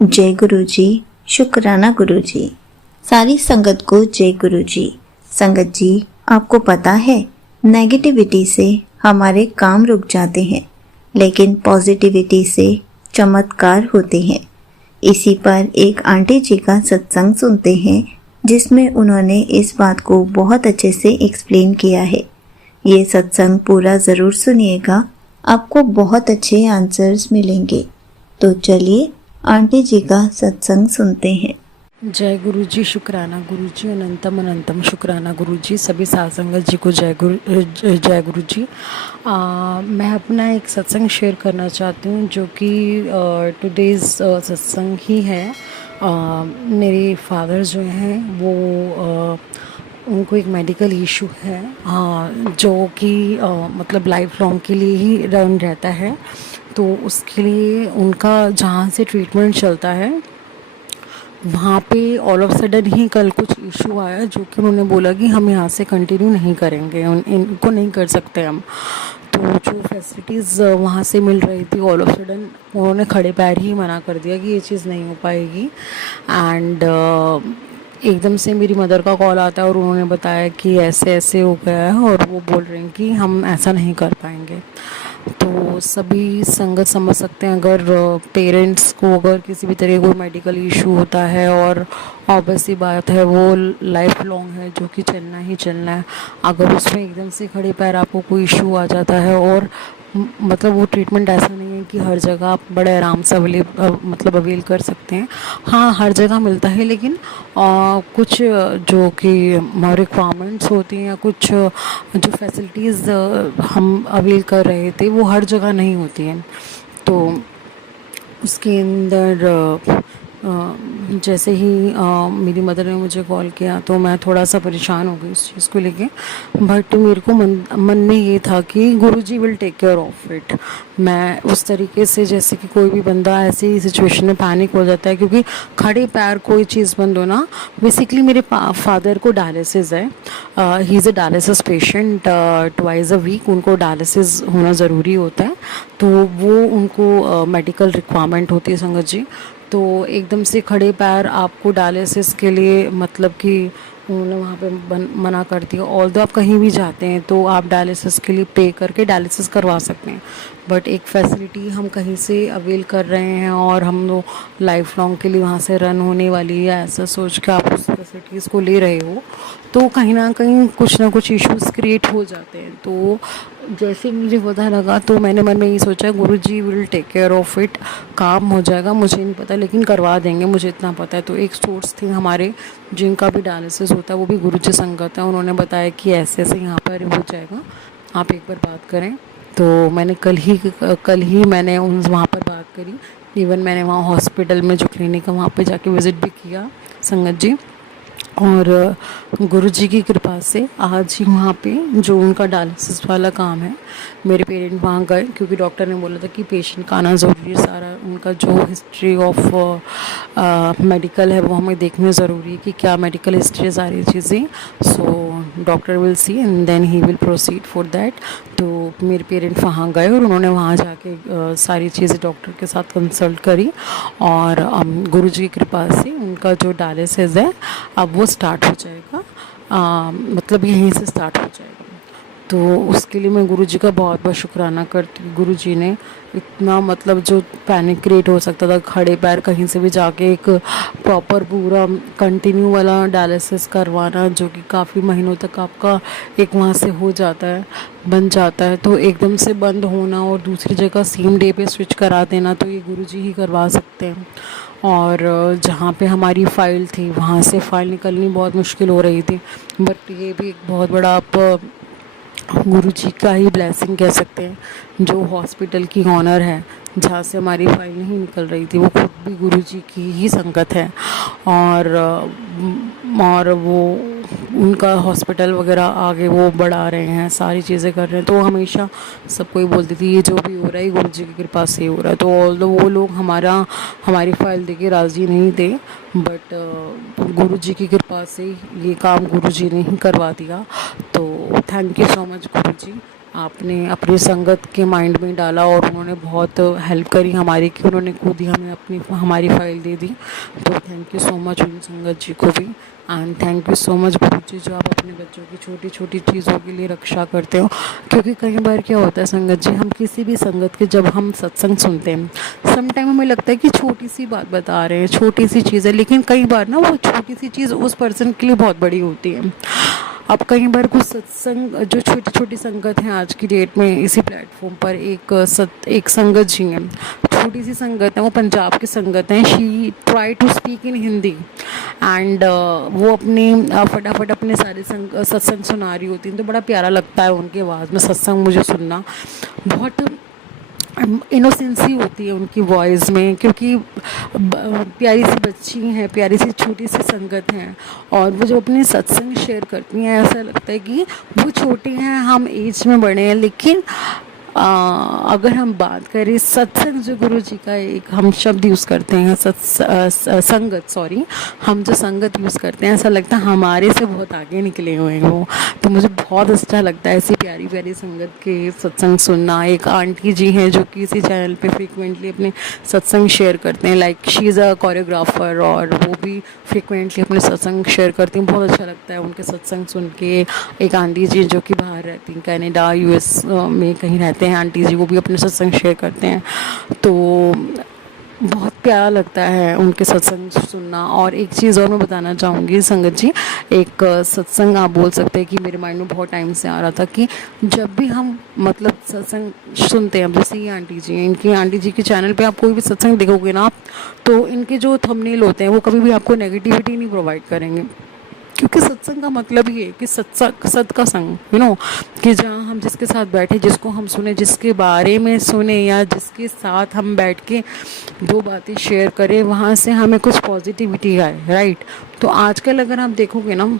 जय गुरु जी। शुक्राना गुरु जी। सारी संगत को जय गुरु जी। संगत जी, आपको पता है नेगेटिविटी से हमारे काम रुक जाते हैं, लेकिन पॉजिटिविटी से चमत्कार होते हैं। इसी पर एक आंटी जी का सत्संग सुनते हैं, जिसमें उन्होंने इस बात को बहुत अच्छे से एक्सप्लेन किया है। ये सत्संग पूरा ज़रूर सुनिएगा, आपको बहुत अच्छे आंसर्स मिलेंगे। तो चलिए आंटी जी का सत्संग सुनते हैं। जय गुरु जी। शुक्राना गुरु जी। अनंतम अनंतम शुक्राना गुरु जी। सभी साध संगत जी को जय गुरु जी। मैं अपना एक सत्संग शेयर करना चाहती हूँ, जो कि टुडेज़ सत्संग ही है। मेरे फादर जो हैं वो उनको एक मेडिकल इशू है, जो कि मतलब लाइफ लॉन्ग के लिए ही रन रहता है। तो उसके लिए उनका जहाँ से ट्रीटमेंट चलता है वहाँ पे ऑल ऑफ सडन ही कल कुछ इशू आया, जो कि उन्होंने बोला कि हम यहाँ से कंटिन्यू नहीं करेंगे, इनको नहीं कर सकते हम। तो जो फैसिलिटीज़ वहाँ से मिल रही थी, ऑल ऑफ सडन उन्होंने खड़े पैर ही मना कर दिया कि ये चीज़ नहीं हो पाएगी। एंड एकदम से मेरी मदर का कॉल आता है और उन्होंने बताया कि ऐसे ऐसे हो गया है, और वो बोल रहे हैं कि हम ऐसा नहीं कर पाएंगे। तो सभी संगत समझ सकते हैं, अगर पेरेंट्स को अगर किसी भी तरह कोई मेडिकल इशू होता है, और ऑब्वियस सी बात है वो लाइफ लॉन्ग है, जो कि चलना ही चलना है। अगर उसमें एकदम से खड़े पैर आपको कोई इशू आ जाता है, और मतलब वो ट्रीटमेंट ऐसा नहीं है कि हर जगह आप बड़े आराम से मतलब अवेल कर सकते हैं। हाँ, हर जगह मिलता है, लेकिन कुछ जो कि रिक्वायरमेंट्स होती हैं, या कुछ जो फैसिलिटीज़ हम अवेल कर रहे थे, वो हर जगह नहीं होती हैं। तो उसके अंदर जैसे ही मेरी मदर ने मुझे कॉल किया, तो मैं थोड़ा सा परेशान हो गई इस चीज़ को लेके। बट मेरे को मन में ये था कि Guruji will take care of it. मैं उस तरीके से, जैसे कि कोई भी बंदा ऐसी सिचुएशन में पैनिक हो जाता है, क्योंकि खड़े पैर कोई चीज़ बंद होना। बेसिकली मेरे फादर को डायलिसिस है, he is a dialysis patient. Twice a week उनको डायलिसिस होना ज़रूरी होता है, तो वो उनको मेडिकल रिक्वायरमेंट होती है संगत जी। तो एकदम से खड़े पैर आपको डायलिसिस के लिए, मतलब कि उन्होंने वहाँ पे मना कर दिया। ऑल्दो आप कहीं भी जाते हैं तो आप डायलिसिस के लिए पे करके डायलिसिस करवा सकते हैं, बट एक फैसिलिटी हम कहीं से अवेल कर रहे हैं, और हम लोग लाइफ लॉन्ग के लिए वहाँ से रन होने वाली है, ऐसा सोच के आप उस फैसिलिटीज़ को ले रहे हो, तो कहीं ना कहीं कुछ ना कुछ इश्यूज़ क्रिएट हो जाते हैं। तो जैसे मुझे पता लगा, तो मैंने मन में ये सोचा Guruji will take care of it, काम हो जाएगा, मुझे नहीं पता लेकिन करवा देंगे, मुझे इतना पता है। तो एक सोर्स थे हमारे जिनका भी डायलिसिस होता है, वो भी गुरुजी संगत है, उन्होंने बताया कि ऐसे ऐसे यहाँ पर हो जाएगा, आप एक बार बात करें। तो मैंने कल ही मैंने वहाँ पर बात करी। इवन मैंने वहाँ हॉस्पिटल में जो क्लिनिक है वहाँ पे जाके विज़िट भी किया संगत जी। और गुरु जी की कृपा से आज ही वहाँ पे जो उनका डायलिसिस वाला काम है, मेरे पेरेंट वहाँ गए, क्योंकि डॉक्टर ने बोला था कि पेशेंट का आना ज़रूरी है, सारा उनका जो हिस्ट्री ऑफ मेडिकल है वो हमें देखना ज़रूरी है कि क्या मेडिकल हिस्ट्री सारी चीज़ें। So doctor will see and then he will proceed for that. तो मेरे पेरेंट वहाँ गए और उन्होंने वहाँ जाके सारी चीज़ें डॉक्टर के साथ कंसल्ट करी, और गुरु जी की कृपा से उनका जो डायलिसिस है अब वो स्टार्ट हो जाएगा, मतलब यहीं से स्टार्ट हो जाएगा। तो उसके लिए मैं गुरुजी का बहुत बहुत शुक्राना करती हूँ। गुरुजी ने इतना, मतलब जो पैनिक क्रिएट हो सकता था, खड़े पैर कहीं से भी जाके एक प्रॉपर पूरा कंटिन्यू वाला डायलिसिस करवाना, जो कि काफ़ी महीनों तक आपका एक वहाँ से हो जाता है, बन जाता है, तो एकदम से बंद होना और दूसरी जगह सेम डे पे स्विच करा देना, तो ये गुरुजी ही करवा सकते हैं। और जहाँ पे हमारी फ़ाइल थी वहाँ से फ़ाइल निकलनी बहुत मुश्किल हो रही थी, बट ये भी एक बहुत बड़ा आप गुरु जी का ही ब्लेसिंग कह सकते हैं, जो हॉस्पिटल की ऑनर है जहाँ से हमारी फ़ाइल नहीं निकल रही थी, वो खुद भी गुरु जी की ही संगत है। और वो उनका हॉस्पिटल वगैरह आगे वो बढ़ा रहे हैं, सारी चीज़ें कर रहे हैं। तो हमेशा सबको ही बोलती थी ये जो भी हो रहा है गुरु जी की कृपा से हो रहा है। तो ऑल्दो वो लोग हमारी फ़ाइल दे के राज़ी नहीं थे, बट गुरु जी की कृपा से ये काम गुरु जी ने ही करवा दिया। तो थैंक यू सो मच गुरु जी, आपने अपनी संगत के माइंड में डाला और उन्होंने बहुत हेल्प करी हमारी कि उन्होंने खुद ही हमें अपनी हमारी फ़ाइल दे दी। तो थैंक यू सो मच उन संगत जी को भी। And thank you so much गुरु जी, जो आप अपने बच्चों की छोटी छोटी चीज़ों के लिए रक्षा करते हो। क्योंकि कई बार क्या होता है संगत जी, हम किसी भी संगत के जब हम सत्संग सुनते हैं, सम टाइम हमें लगता है कि छोटी सी बात बता रहे हैं, छोटी सी चीज़ है, लेकिन कई बार ना वो छोटी सी चीज़ उस पर्सन के लिए बहुत बड़ी होती है। अब कई बार कुछ सत्संग जो छोटी छोटी संगत हैं आज की डेट में इसी प्लेटफॉर्म पर, एक संगत जी हैं, छोटी सी संगत है, वो पंजाब की संगत हैं। She try to speak in Hindi and वो अपने फटाफट अपने सारे सत्संग सुना रही होती हैं। तो बड़ा प्यारा लगता है उनकी आवाज़ में सत्संग मुझे सुनना। बहुत इनोसेंसी होती है उनकी वॉइस में, क्योंकि प्यारी सी बच्ची हैं, प्यारी सी छोटी सी संगत हैं, और वो जो अपने सत्संग शेयर करती हैं, ऐसा लगता है कि वो छोटी हैं, हम एज में बड़े हैं, लेकिन अगर हम बात करें सत्संग, जो गुरु जी का एक हम शब्द यूज़ करते हैं संगत, सॉरी, हम जो संगत यूज़ करते हैं, ऐसा लगता है हमारे से बहुत आगे निकले हुए हैं वो। तो मुझे बहुत अच्छा लगता है ऐसी प्यारी प्यारी संगत के सत्संग सुनना। एक आंटी जी हैं जो कि इसी चैनल पे फ्रीक्वेंटली अपने सत्संग शेयर करते हैं, like she is a choreographer, और वो भी फ्रीक्वेंटली अपने सत्संग शेयर करती हैं। बहुत अच्छा लगता है उनके सत्संग सुन के। एक आंटी जी जो कि बाहर रहती हैं, कनाडा US में कहीं रहते हैं आंटी जी, वो भी अपने सत्संग शेयर करते हैं। तो बहुत प्यारा लगता है उनके सत्संग सुनना। और एक चीज़ और मैं बताना चाहूँगी संगत जी, एक सत्संग आप बोल सकते हैं कि मेरे माइंड में बहुत टाइम से आ रहा था कि जब भी हम मतलब सत्संग सुनते हैं, जैसे ये आंटी जी, इनकी आंटी जी के चैनल पे आप कोई भी सत्संग देखोगे ना आप, तो इनके जो थंबनेल होते हैं वो कभी भी आपको नेगेटिविटी नहीं प्रोवाइड करेंगे। क्योंकि सत्संग का मतलब ही है कि सत का संग, कि जहाँ हम जिसके साथ बैठे, जिसको हम सुने, जिसके बारे में सुने, या जिसके साथ हम बैठ के दो बातें शेयर करें, वहाँ से हमें कुछ पॉजिटिविटी आए, राइट। तो आजकल अगर आप देखोगे ना,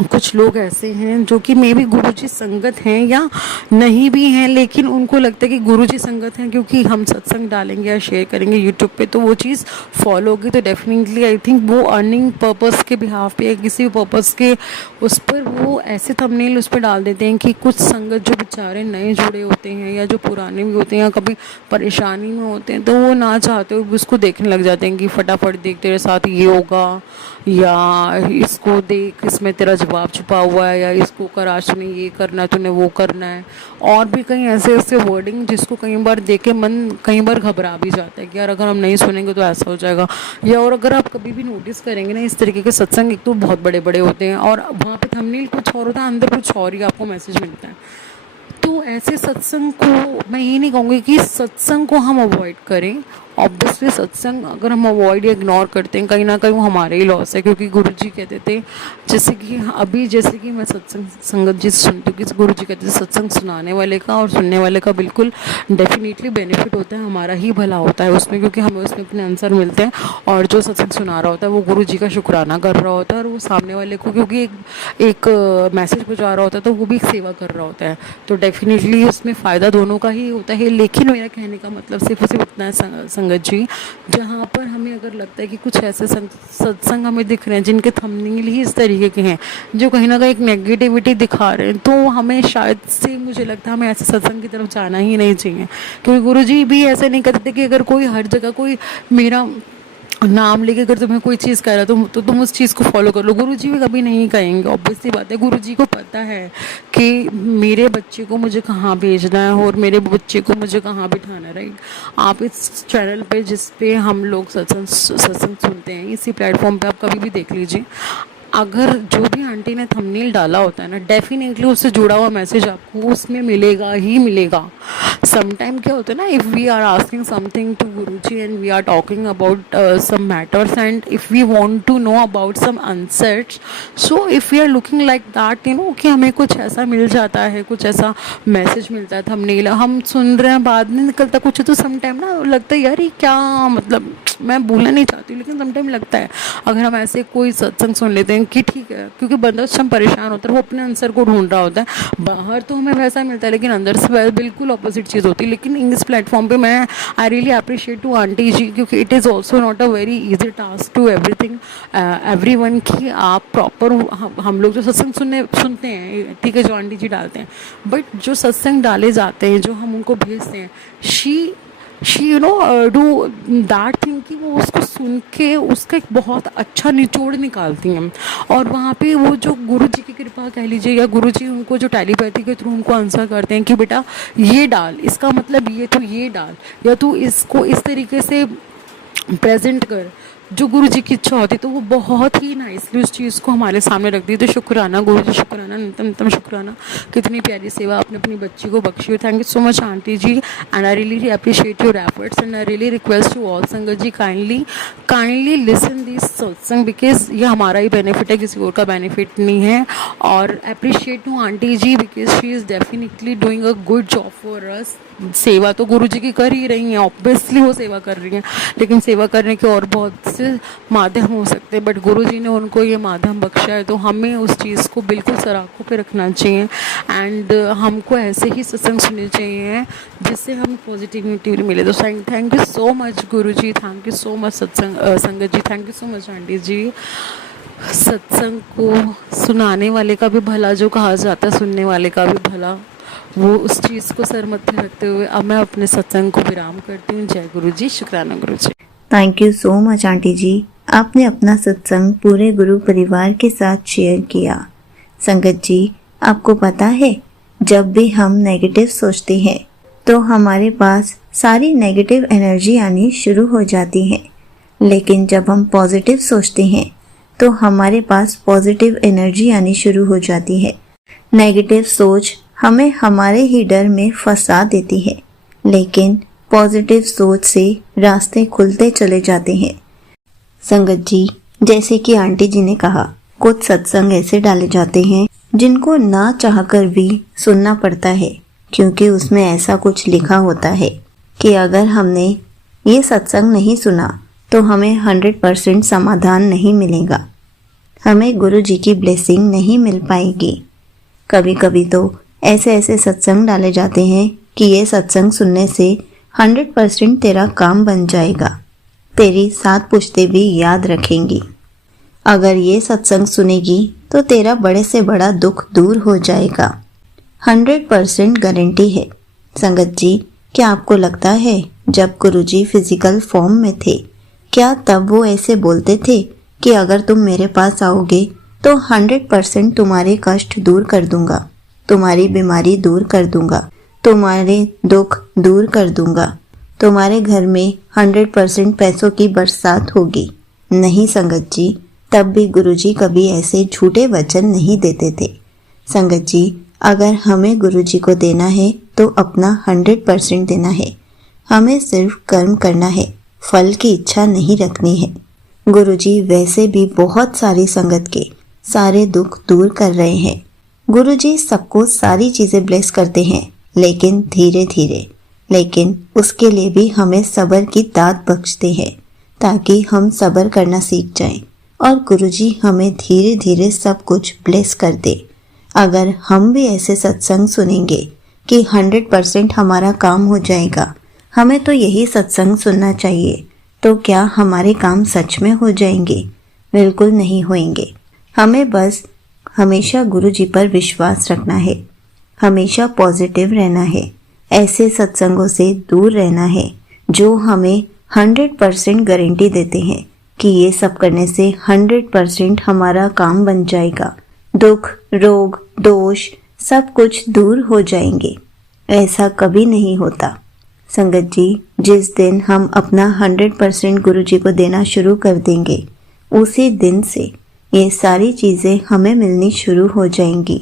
कुछ लोग ऐसे हैं जो कि मे बी गुरुजी संगत हैं या नहीं भी हैं, लेकिन उनको लगता है कि गुरुजी संगत हैं क्योंकि हम सत्संग डालेंगे या शेयर करेंगे यूट्यूब पे तो वो चीज़ फॉलो होगी। तो डेफिनेटली आई थिंक वो अर्निंग पर्पस के बिहाफ पे या किसी भी पर्पस के उस पर वो ऐसे थंबनेल उस पर डाल देते हैं कि कुछ संगत जो बेचारे नए जुड़े होते हैं या जो पुराने भी होते हैं या कभी परेशानी में होते हैं, तो वो ना चाहते हुए उसको देखने लग जाते हैं कि फटाफट देख तेरे साथ ये होगा, या इसको देख इसमें तेरा जवाब छुपा हुआ है, या इसको कर आज तूने ये करना है, तूने वो करना है। और भी कई ऐसे ऐसे वर्डिंग जिसको कई बार देख के मन कई बार घबरा भी जाता है कि यार अगर हम नहीं सुनेंगे तो ऐसा हो जाएगा। या और अगर आप कभी भी नोटिस करेंगे ना, इस तरीके के सत्संग एक तो बहुत बड़े बड़े होते हैं और वहाँ पे थंबनेल कुछ और होता है, अंदर कुछ और ही आपको मैसेज मिलता है। तो ऐसे सत्संग को मैं ये नहीं कहूँगी कि सत्संग को हम अवॉइड करें। ऑब्वियसली सत्संग अगर हम अवॉइड या इग्नोर करते हैं, कहीं ना कहीं वो हमारे ही लॉस है। क्योंकि गुरुजी कहते थे, जैसे कि मैं सत्संग संगत जी सुनती हूँ कि गुरुजी कहते थे सत्संग सुनाने वाले का और सुनने वाले का बिल्कुल डेफिनेटली बेनिफिट होता है, हमारा ही भला होता है उसमें, क्योंकि हमें उसमें अपने आंसर मिलते हैं। और जो सत्संग सुना रहा होता है वो गुरुजी का शुक्राना कर रहा होता है, और वो सामने वाले को क्योंकि एक मैसेज पहुँचा रहा होता है तो वो भी एक सेवा कर रहा होता है। तो डेफिनेटली उसमें फ़ायदा दोनों का ही होता है। लेकिन मेरा कहने का मतलब सिर्फ इतना है संगत जी, जहाँ पर हमें अगर लगता है कि कुछ ऐसे सत्संग हमें दिख रहे हैं जिनके थंबनेल ही इस तरीके के हैं जो कहीं ना कहीं एक नेगेटिविटी दिखा रहे हैं, तो हमें शायद से मुझे लगता है हमें ऐसे सत्संग की तरफ जाना ही नहीं चाहिए। क्योंकि गुरुजी भी ऐसे नहीं करते कि अगर कोई हर जगह कोई मेरा नाम लेके अगर तुम्हें कोई चीज़ कह रहा है तो तुम उस चीज़ को फॉलो कर लो। गुरुजी भी कभी नहीं कहेंगे, ऑब्वियसली बात है। गुरुजी को पता है कि मेरे बच्चे को मुझे कहाँ भेजना है और मेरे बच्चे को मुझे कहाँ बिठाना है, राइट। आप इस चैनल पे जिस पे हम लोग सत्संग सुनते हैं, इसी प्लेटफॉर्म पे आप कभी भी देख लीजिए, अगर जो भी आंटी ने थंबनेल डाला होता है ना, डेफिनेटली उससे जुड़ा हुआ मैसेज आपको उसमें मिलेगा ही मिलेगा। समटाइम क्या होता है ना, if we are asking something to Guruji and we are talking about some matters and if we want to know about some answers, so if we are looking like that, कि हमें कुछ ऐसा मिल जाता है, कुछ ऐसा मैसेज मिलता है थंबनेल हम सुन रहे हैं, बाद में निकलता कुछ है, तो समटाइम ना लगता है यार ये क्या, मतलब मैं बोलना नहीं चाहती लेकिन समटाइम लगता है। अगर हम ऐसे कोई सत्संग सुन लेते हैं हैं कि ठीक है, क्योंकि बंदा उस टाइम परेशान होता है, वो अपने आंसर को ढूंढ रहा होता है। बाहर तो हमें वैसा मिलता है लेकिन अंदर से बिल्कुल अपोजिट चीज़ होती है। लेकिन इस प्लेटफॉर्म पे मैं I really appreciate to aunty ji, क्योंकि it is also not a very easy task to everyone कि आप प्रॉपर, हम लोग जो सत्संग सुनते हैं, ठीक है, जो आंटी जी डालते हैं, बट जो सत्संग डाले जाते हैं, जो हम उनको भेजते हैं, she you know do that thing कि वो उसको सुन के उसका एक बहुत अच्छा निचोड़ निकालती हैं। और वहाँ पे वो जो गुरु जी की कृपा कह लीजिए, या गुरु जी उनको जो टेलीपैथी के थ्रू उनको आंसर करते हैं कि बेटा ये डाल, इसका मतलब ये, तो ये डाल, या तू इसको इस तरीके से प्रेजेंट कर, जो गुरु जी की इच्छा होती है, तो वो बहुत ही नाइसली उस चीज़ को हमारे सामने रख दी। तो शुक्राना गुरु जी, शुक्राना, नितम शुक्राना। कितनी प्यारी सेवा आपने अपनी बच्ची को बख्शी हो। Thank you so much aunty ji, and I really appreciate your efforts, and I really request to all sangat ji, kindly listen this satsang, because ये हमारा ही बेनिफिट है, किसी और का बेनिफिट नहीं है। और appreciate to aunty ji because she is definitely doing a good job for us. सेवा तो गुरु जी की कर ही रही हैं, ऑब्वियसली वो सेवा कर रही हैं, लेकिन सेवा करने के और बहुत से माध्यम हो सकते हैं, बट गुरु जी ने उनको ये माध्यम बख्शा है, तो हमें उस चीज़ को बिल्कुल सराखों पे रखना चाहिए। एंड हमको ऐसे ही सत्संग सुनने चाहिए जिससे हमें पॉजिटिविटी मिले। तो थैंक यू सो मच गुरु जी, थैंक यू सो मच संगत जी, thank you so much aunty जी। सत्संग को सुनाने वाले का भी भला, जो कहा जाता है सुनने वाले का भी भला, वो उस चीज़ को सर मत्थे रखते हुए अब मैं अपने सत्संग को विराम करती हूँ। जय गुरु जी, शुक्राना गुरु जी। Thank you so much aunty जी, आपने अपना सत्संग पूरे गुरु परिवार के साथ शेयर किया। संगत जी, आपको पता है, जब भी हम नेगेटिव सोचते हैं तो हमारे पास सारी नेगेटिव एनर्जी आनी शुरू हो जाती है, लेकिन जब हम पॉजिटिव सोचते हैं तो हमारे पास पॉजिटिव एनर्जी आनी शुरू हो जाती है। नेगेटिव सोच हमें हमारे ही डर में फंसा देती है, लेकिन पॉजिटिव सोच से रास्ते खुलते चले जाते हैं। संगत जी, जैसे कि आंटी जी ने कहा, कुछ सत्संग ऐसे डाले जाते हैं जिनको ना चाहकर भी सुनना पड़ता है, क्योंकि उसमें ऐसा कुछ लिखा होता है कि अगर हमने ये सत्संग नहीं सुना तो हमें 100% समाधान नहीं मिलेगा, हमें गुरु जी की ब्लेसिंग नहीं मिल पाएगी। कभी कभी तो ऐसे सत्संग डाले जाते हैं कि ये सत्संग सुनने से 100% तेरा काम बन जाएगा, तेरी 7 पुश्तें भी याद रखेंगी। अगर ये सत्संग सुनेगी तो तेरा बड़े से बड़ा दुख दूर हो जाएगा, 100% गारंटी है। संगत जी, क्या आपको लगता है जब गुरुजी फिजिकल फॉर्म में थे, क्या तब वो ऐसे बोलते थे कि अगर तुम मेरे पास आओगे तो 100% तुम्हारे कष्ट दूर कर दूंगा, तुम्हारी बीमारी दूर कर दूंगा, तुम्हारे दुख दूर कर दूंगा, तुम्हारे घर में 100% पैसों की बरसात होगी? नहीं संगत जी, तब भी गुरुजी कभी ऐसे झूठे वचन नहीं देते थे। संगत जी, अगर हमें गुरुजी को देना है तो अपना 100% देना है, हमें सिर्फ कर्म करना है, फल की इच्छा नहीं रखनी है। गुरुजी वैसे भी बहुत सारी संगत के सारे दुख दूर कर रहे हैं। गुरुजी सबको सारी चीजें ब्लेस करते हैं, लेकिन धीरे धीरे, लेकिन उसके लिए भी हमें सब्र की दात बख्शते हैं ताकि हम सब्र करना सीख जाएं और गुरुजी हमें धीरे धीरे सब कुछ ब्लेस कर दे। अगर हम भी ऐसे सत्संग सुनेंगे कि 100% हमारा काम हो जाएगा, हमें तो यही सत्संग सुनना चाहिए, तो क्या हमारे काम सच में हो जाएंगे? बिल्कुल नहीं होंगे। हमें बस हमेशा गुरुजी पर विश्वास रखना है, हमेशा पॉजिटिव रहना है, ऐसे सत्संगों से दूर रहना है जो हमें 100% गारंटी देते हैं कि ये सब करने से 100% हमारा काम बन जाएगा, दुख, रोग, दोष सब कुछ दूर हो जाएंगे। ऐसा कभी नहीं होता। संगत जी, जिस दिन हम अपना 100% गुरुजी को देना शुरू कर देंगे, उसी दिन से ये सारी चीजें हमें मिलनी शुरू हो जाएंगी।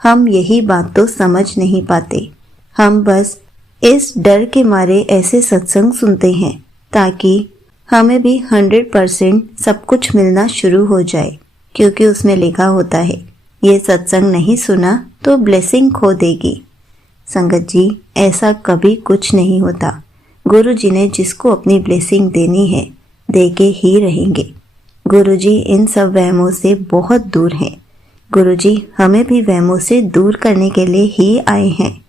हम यही बात तो समझ नहीं पाते, हम बस इस डर के मारे ऐसे सत्संग सुनते हैं ताकि हमें भी 100% सब कुछ मिलना शुरू हो जाए, क्योंकि उसमें लिखा होता है ये सत्संग नहीं सुना तो ब्लेसिंग खो देगी। संगत जी, ऐसा कभी कुछ नहीं होता। गुरु जी ने जिसको अपनी ब्लेसिंग देनी है दे के ही रहेंगे। गुरुजी इन सब वहमों से बहुत दूर हैं। गुरुजी हमें भी वहमों से दूर करने के लिए ही आए हैं।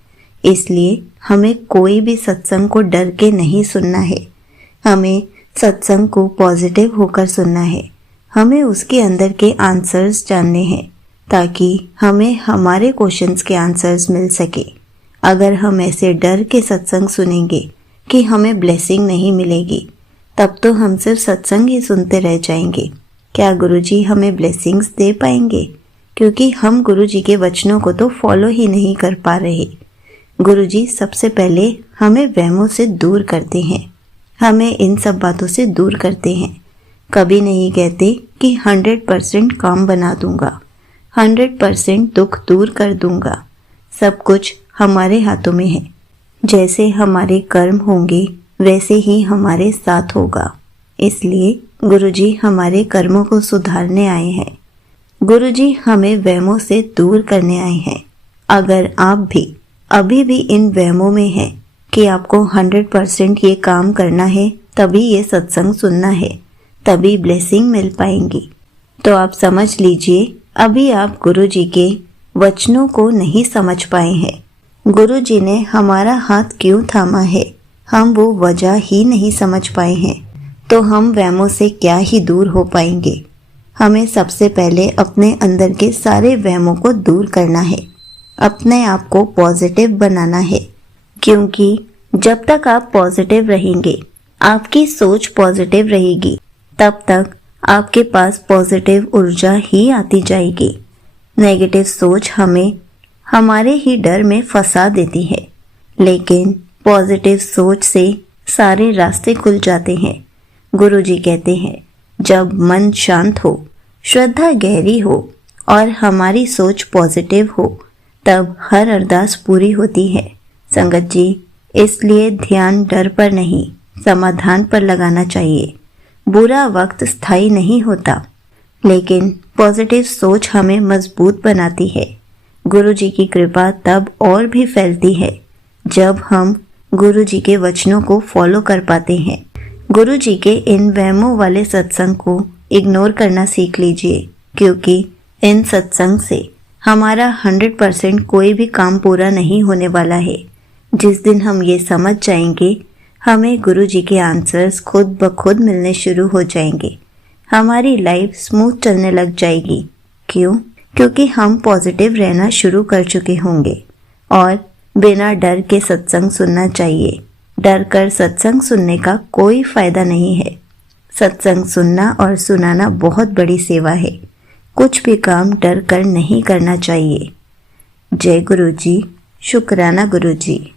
इसलिए हमें कोई भी सत्संग को डर के नहीं सुनना है। हमें सत्संग को पॉजिटिव होकर सुनना है। हमें उसके अंदर के आंसर्स जानने हैं ताकि हमें हमारे क्वेश्चंस के आंसर्स मिल सके। अगर हम ऐसे डर के सत्संग सुनेंगे कि हमें ब्लेसिंग नहीं मिलेगी, तब तो हम सिर्फ सत्संग ही सुनते रह जाएंगे। क्या गुरुजी हमें ब्लेसिंग्स दे पाएंगे? क्योंकि हम गुरुजी के वचनों को तो फॉलो ही नहीं कर पा रहे। गुरुजी सबसे पहले हमें वहमों से दूर करते हैं, हमें इन सब बातों से दूर करते हैं। कभी नहीं कहते कि 100% काम बना दूंगा, 100% दुख दूर कर दूंगा। सब कुछ हमारे हाथों में है। जैसे हमारे कर्म होंगे वैसे ही हमारे साथ होगा। इसलिए गुरुजी हमारे कर्मों को सुधारने आए हैं। गुरुजी हमें वहमों से दूर करने आए हैं। अगर आप भी अभी भी इन वहमों में हैं कि आपको 100% ये काम करना है, तभी ये सत्संग सुनना है, तभी ब्लेसिंग मिल पाएंगी, तो आप समझ लीजिए अभी आप गुरुजी के वचनों को नहीं समझ पाए हैं। गुरुजी ने हमारा हाथ क्यों थामा है, हम वो वजह ही नहीं समझ पाए हैं, तो हम वहमों से क्या ही दूर हो पाएंगे। हमें सबसे पहले अपने अंदर के सारे वहमों को दूर करना है, अपने आप को पॉजिटिव बनाना है। क्योंकि जब तक आप पॉजिटिव रहेंगे, आपकी सोच पॉजिटिव रहेगी, तब तक आपके पास पॉजिटिव ऊर्जा ही आती जाएगी। नेगेटिव सोच हमें हमारे ही डर में फंसा देती है, लेकिन पॉजिटिव सोच से सारे रास्ते खुल जाते हैं। गुरुजी कहते हैं, जब मन शांत हो, श्रद्धा गहरी हो और हमारी सोच पॉजिटिव हो, तब हर अरदास पूरी होती है। संगत जी, इसलिए ध्यान डर पर नहीं, समाधान पर लगाना चाहिए। बुरा वक्त स्थायी नहीं होता, लेकिन पॉजिटिव सोच हमें मजबूत बनाती है। गुरुजी की कृपा तब और भी फैलती है जब हम गुरुजी के वचनों को फॉलो कर पाते हैं। गुरुजी के इन वहमों वाले सत्संग को इग्नोर करना सीख लीजिए, क्योंकि इन सत्संग से हमारा 100% कोई भी काम पूरा नहीं होने वाला है। जिस दिन हम ये समझ जाएंगे, हमें गुरुजी के आंसर्स खुद ब खुद मिलने शुरू हो जाएंगे। हमारी लाइफ स्मूथ चलने लग जाएगी। क्यों? क्योंकि हम पॉजिटिव रहना शुरू कर चुके होंगे। और बिना डर के सत्संग सुनना चाहिए। डर कर सत्संग सुनने का कोई फायदा नहीं है। सत्संग सुनना और सुनाना बहुत बड़ी सेवा है। कुछ भी काम डर कर नहीं करना चाहिए। जय गुरु जी। शुक्राना गुरु जी।